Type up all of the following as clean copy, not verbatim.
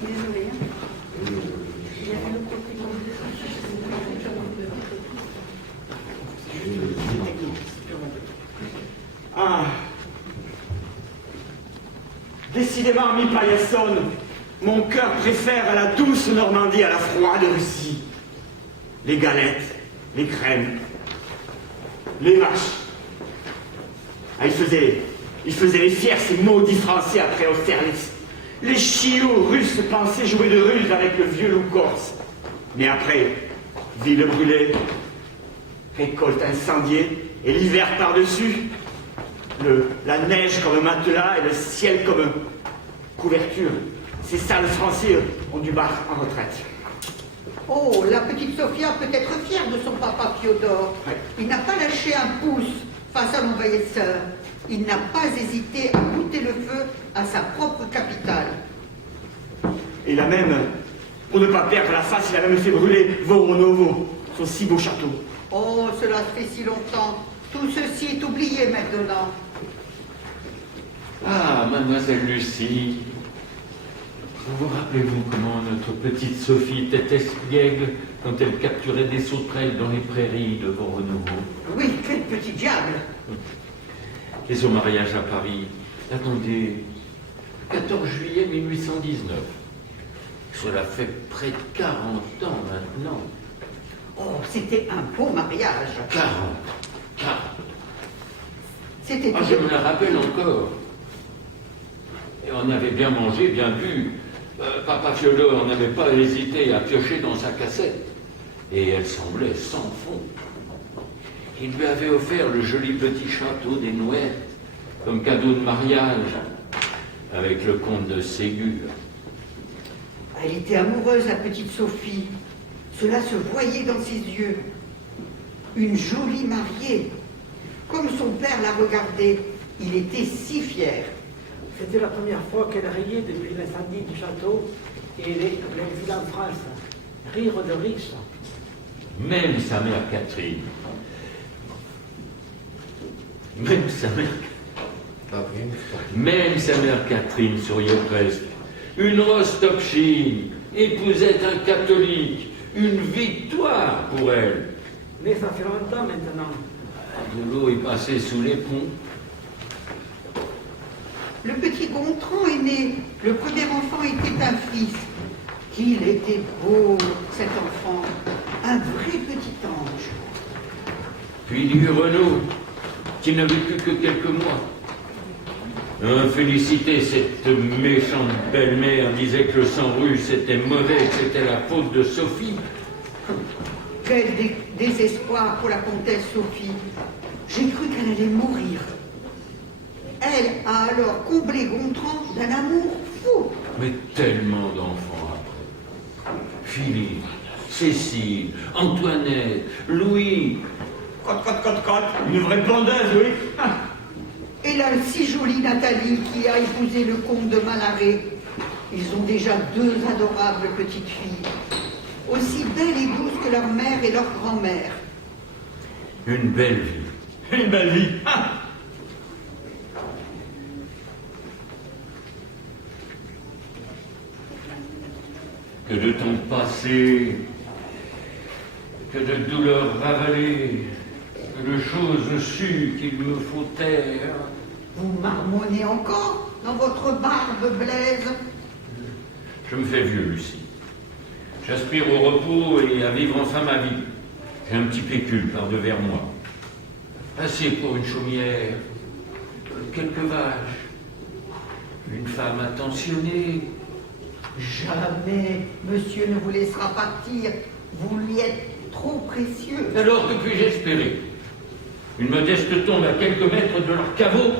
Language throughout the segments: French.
Désolée. Il y avait le côté Ah. Décidément, mi paillassone, mon cœur préfère à la douce Normandie à la froide Russie. Les galettes, les crèmes, les vaches. Ah, il faisait les fiers, ces maudits Français après Austerlitz. Les chiots russes pensaient jouer de ruse avec le vieux loup corse. Mais après, ville brûlée, récolte incendiée, et l'hiver par-dessus, la neige comme matelas et le ciel comme couverture. Ces sales Français ont dû battre en retraite. Oh, la petite Sophia peut être fière de son papa Fiodor. Ouais. Il n'a pas lâché un pouce face à l'envahisseur. Il n'a pas hésité à goûter le feu à sa propre capitale. Et il a même, pour ne pas perdre la face, il a même fait brûler Voronovo, son si beau château. Oh, cela fait si longtemps. Tout ceci est oublié maintenant. Ah, mademoiselle Lucie, vous rappelez-vous comment notre petite Sophie était espiègle quand elle capturait des sauterelles dans les prairies de Voronovo? Oui, quel petit diable! Et son mariage à Paris, attendez, 14 juillet 1819. Cela fait près de 40 ans maintenant. Oh, c'était un beau mariage. 40. C'était Ah, je me la rappelle encore. Et on avait bien mangé, bien bu. Papa Fiodor n'avait pas hésité à piocher dans sa cassette. Et elle semblait sans fond. Il lui avait offert le joli petit château des Nouettes comme cadeau de mariage avec le comte de Ségur. Elle était amoureuse, la petite Sophie. Cela se voyait dans ses yeux. Une jolie mariée. Comme son père la regardait, il était si fier. C'était la première fois qu'elle riait depuis l'incendie du château et l'exil en France. Rire de riche. Même sa mère Catherine. Même sa mère Catherine souriait presque. Une Rostopchine épousait un catholique. Une victoire pour elle. Mais ça fait longtemps maintenant. De l'eau est passée sous les ponts. Le petit Gontran est né. Le premier enfant était un fils. Qu'il était beau, cet enfant. Un vrai petit ange. Puis il y eut Renaud, qui n'a vécu que quelques mois. Félicité, cette méchante belle-mère disait que le sang russe était mauvais, que c'était la faute de Sophie. Quel désespoir pour la comtesse Sophie. J'ai cru qu'elle allait mourir. Elle a alors comblé Gontran d'un amour fou. Mais tellement d'enfants après. Philippe, Cécile, Antoinette, Louis. Cote, une vraie bandeuse, oui. Et la si jolie Nathalie qui a épousé le comte de Malaret. Ils ont déjà 2 adorables petites filles. Aussi belles et douces que leur mère et leur grand-mère. Une belle vie. Une belle vie. Que de temps passé, que de douleurs ravalées, que de choses sues qu'il me faut taire. Vous marmonnez encore dans votre barbe, Blaise? Je me fais vieux, Lucie. J'aspire au repos et à vivre enfin ma vie. J'ai un petit pécule par devers moi. Assez pour une chaumière, quelques vaches, une femme attentionnée. Jamais monsieur ne vous laissera partir. Vous lui êtes trop précieux. Alors que puis-je espérer? Une modeste tombe à quelques mètres de leur caveau,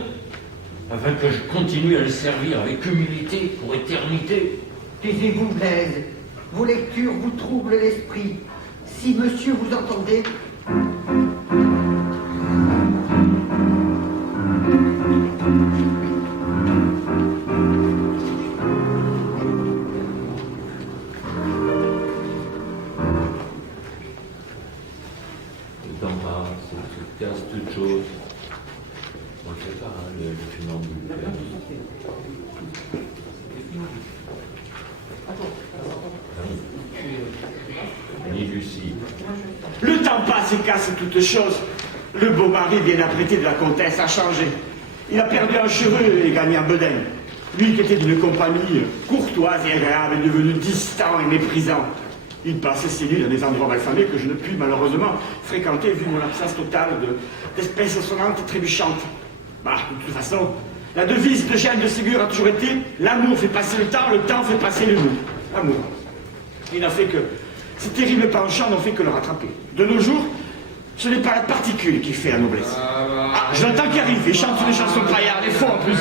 afin que je continue à le servir avec humilité pour éternité. Taisez-vous, Blaise. Vos lectures vous troublent l'esprit. Si monsieur vous entendait... Je t'embrasse, je te casse toutes choses. On le fait pas, hein, le funérail. préambule. Ni Lucie. Le temps passe et casse toutes choses. Le beau mari bien apprêté de la comtesse a changé. Il a perdu un cheveu et gagné un bedaine. Lui qui était d'une compagnie courtoise et agréable est devenu distant et méprisant. Il passait ses nuits dans des endroits malfamés que je ne puis malheureusement fréquenter vu mon absence totale d'espèces sonnantes et trébuchantes. Bah, de toute façon, la devise de Jeanne de Ségur a toujours été « L'amour fait passer le temps fait passer le nous ». L'amour. Il n'a fait que... Ces terribles penchants n'ont fait que le rattraper. De nos jours, ce n'est pas la particule qui fait la noblesse. Ah, je l'entends qui arrive, il chante des chansons paillardes, des faux en plus.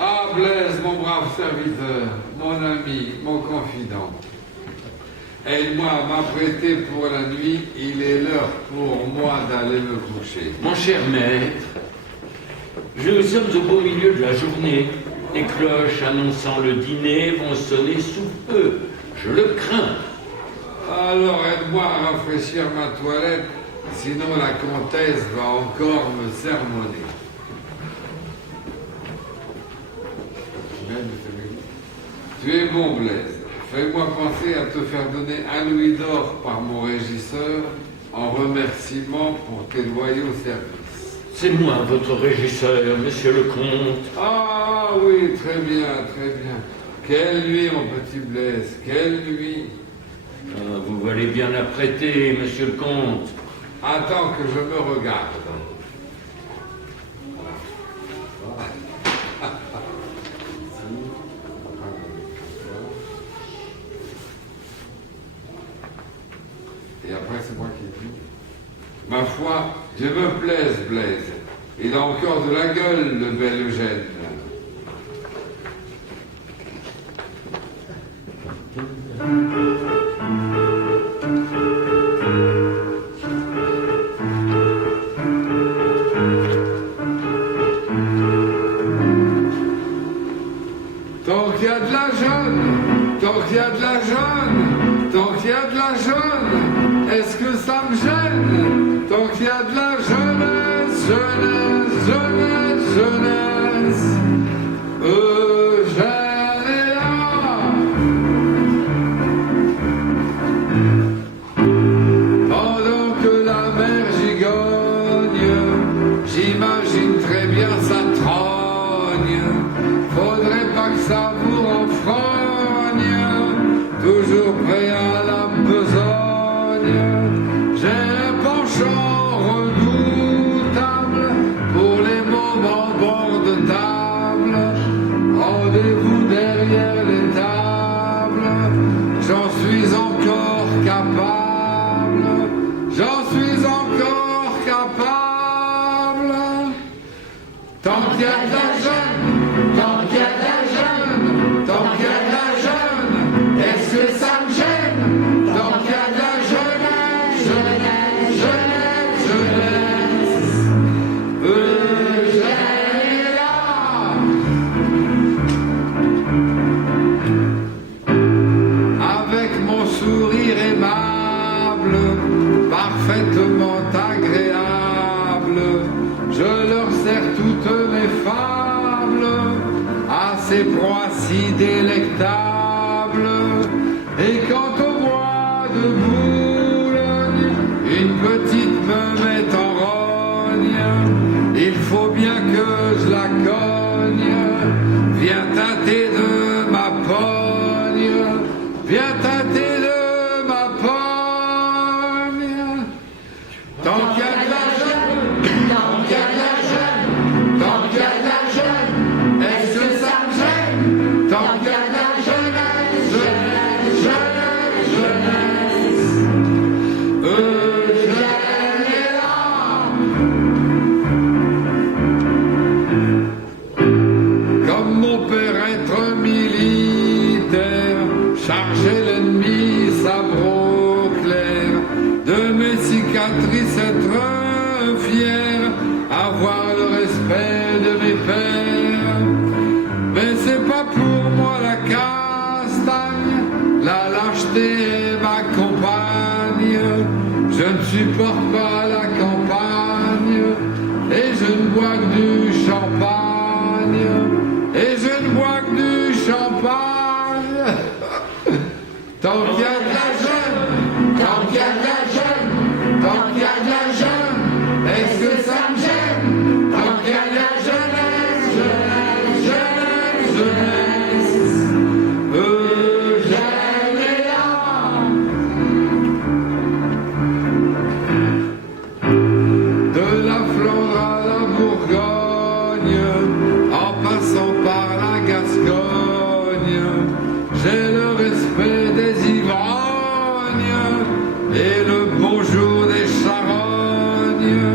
Ah, Blaise, mon brave serviteur, mon ami, mon confident. Aide-moi à m'apprêter pour la nuit, il est l'heure pour moi d'aller me coucher. Mon cher maître, nous sommes au beau milieu de la journée. Les cloches annonçant le dîner vont sonner sous peu. Je le crains. Alors aide-moi à rafraîchir ma toilette, sinon la comtesse va encore me sermonner. Tu es bon, Blaise. Fais-moi penser à te faire donner 1 louis d'or par mon régisseur en remerciement pour tes loyaux services. C'est moi, votre régisseur, monsieur le comte. Ah oui, très bien, très bien. Quelle nuit, mon petit Blaise, quelle nuit. Ah, vous valez bien l'apprêter, monsieur le comte. Attends que je me regarde. Et après, c'est moi qui dis. Ma foi, Dieu me plaise, Blaise. Il a encore de la gueule, le bel Eugène. Tant qu'il y a de la jeune, tant qu'il y a de la jeune, tant qu'il y a de la jeune, est-ce que ça me gêne? Tant qu'il y a de la jeunesse, jeunesse, jeunesse, jeunesse, Eugène est là. Pendant que la mer gigogne, j'imagine très bien sa trogne. Faudrait pas que ça vous renfrogne, toujours prêt à la besogne. J'ai un penchant redoutable pour les moments bord de table. Rendez-vous derrière les tables, j'en suis encore capable, j'en suis encore capable. Tant qu'il y a de la jeune, tant qu'il y a de la jeune, tant qu'il y a de la jeune, est-ce que ça me gêne? Tant qu'il y a de la jeunesse, jeunesse, jeunesse, jeunesse, Eugène est là. Avec mon sourire aimable, parfaitement agréable, je leur sers toutes mes fables, à ces proies si délectables. Et quant au bois de Boulogne, une petite me met en rogne, il faut bien que je la cogne. Viens tâter de ma pogne, viens tâter de ma pogne. Tant qu'il y a de la jeune, tant qu'il y a de la jeune, tant qu'il y a de la jeune, est-ce que ça me gêne? Tant qu'il y a de la jeunesse, jeunesse, jeunesse, jeunesse, Eugène est là. Comme mon père être militaire, charger l'ennemi ne bois que du champagne, et je ne bois que du champagne. Tant qu'il y a de la jeune, tant qu'il y a de la jeune, tant qu'il y a de la jeune, est-ce que ça me gêne? Tant qu'il y a de la jeunesse, jeunesse, jeunesse, jeunesse, Eugène est là. De la Flandre à la Bourgogne, en passant par la Gascogne, j'ai le respect des ivrognes et le bonjour des charognes.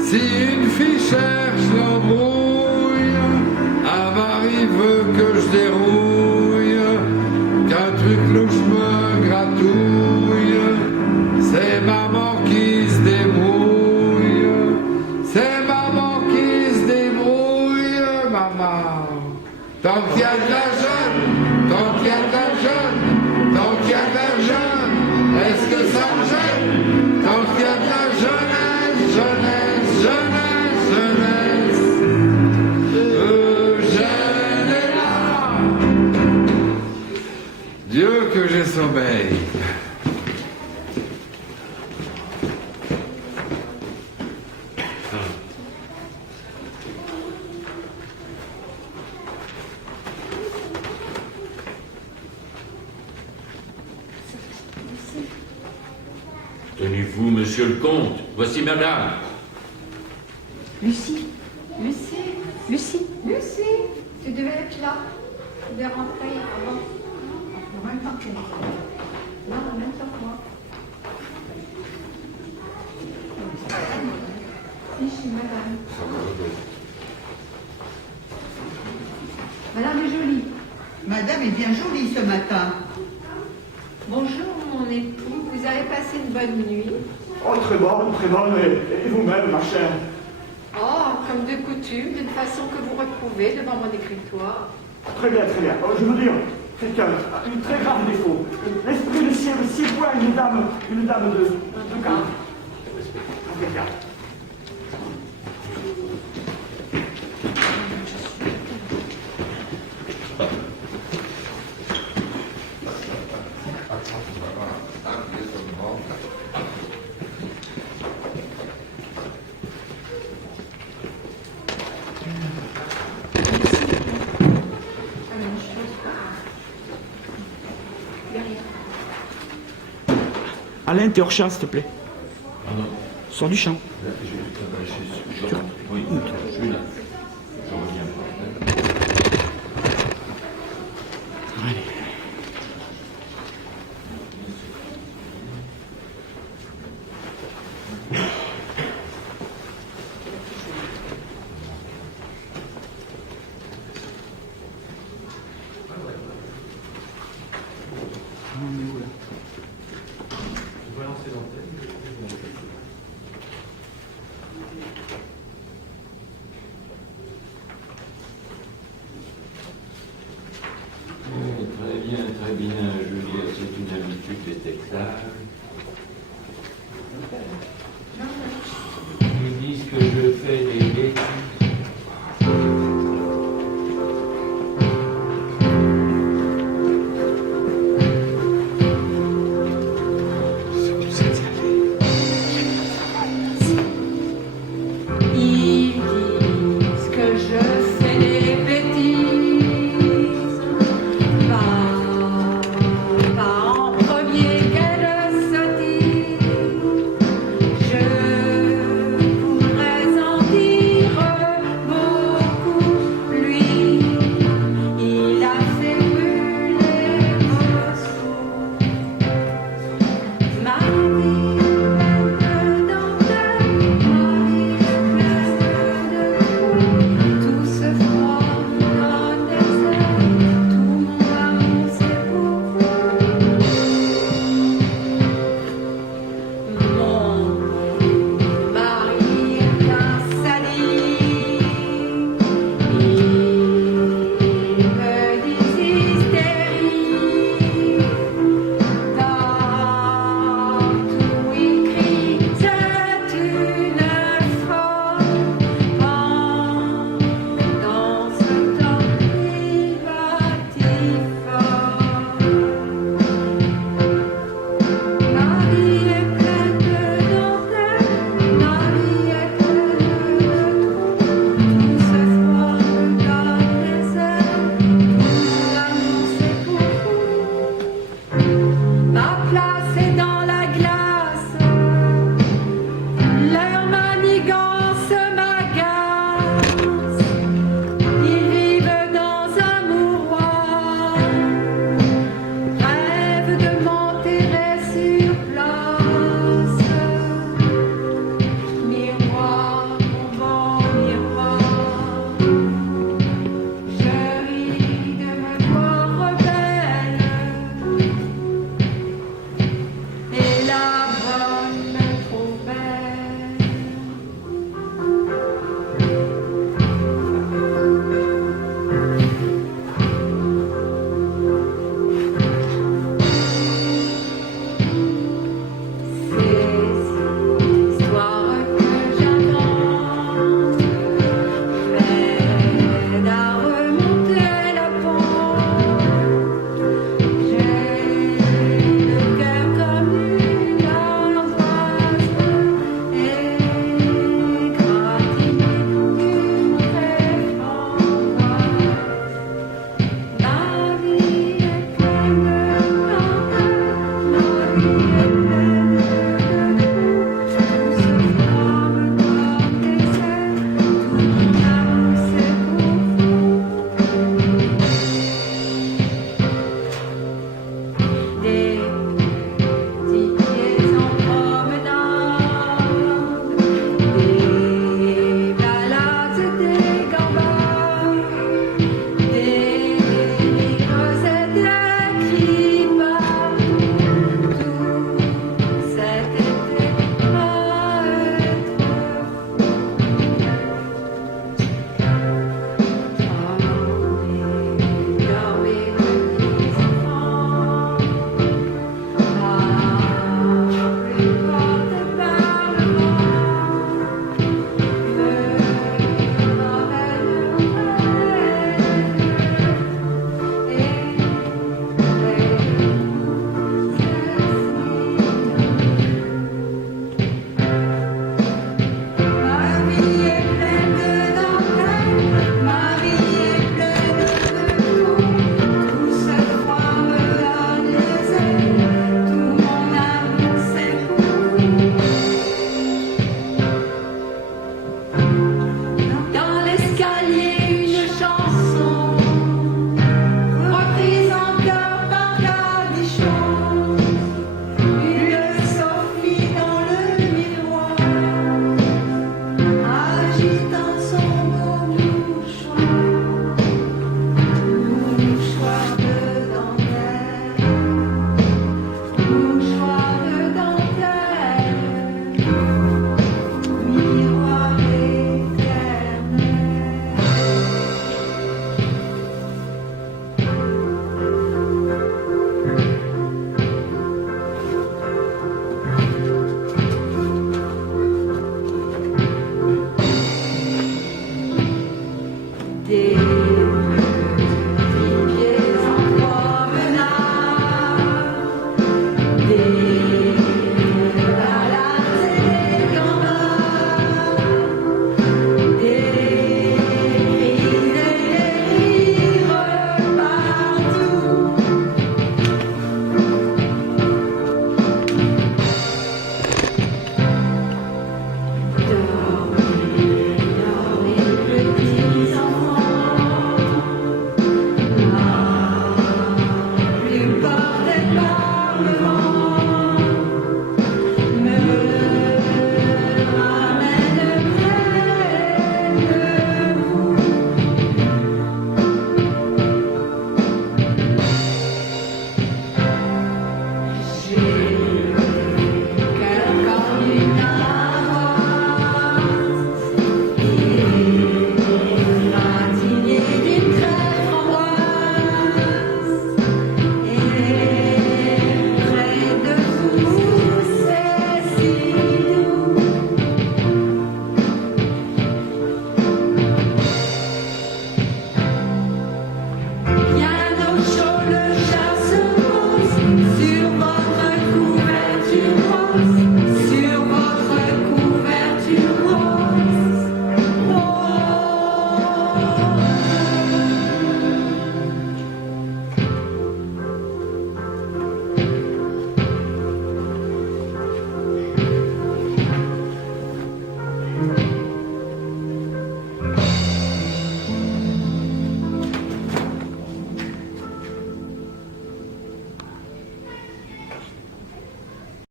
Si une fille cherche l'embrouille, un mari veut que je dérouille, qu'un truc louche me gratouille, c'est maman qui se débrouille, c'est maman qui se débrouille, maman. Tant qu'il y a de la jeune, tant qu'il y a de la jeune, tant qu'il y a de la jeune, est-ce que ça me gêne? Tant qu'il y a de la jeunesse, jeunesse, jeunesse, jeunesse, Eugène est là. Dieu que j'ai sommeil. Tenez-vous, monsieur le comte. Voici madame. Lucie, Lucie, Lucie, Lucie, tu devais être là. Tu devais rentrer avant. En même temps que moi. Non, en même temps que moi. Si, je suis madame. Madame est jolie. Madame est bien jolie ce matin. Bonjour, mon époux. Vous avez passé une bonne nuit? Oh, très bonne, et vous-même, ma chère? Oh, comme de coutume, d'une façon que vous retrouvez devant mon écritoire. Très bien, très bien. Je veux dire, c'est un très grave défaut. L'esprit du ciel si point une dame de garde. Impeccable. Alain, t'es hors champ, s'il te plaît. Sors du champ.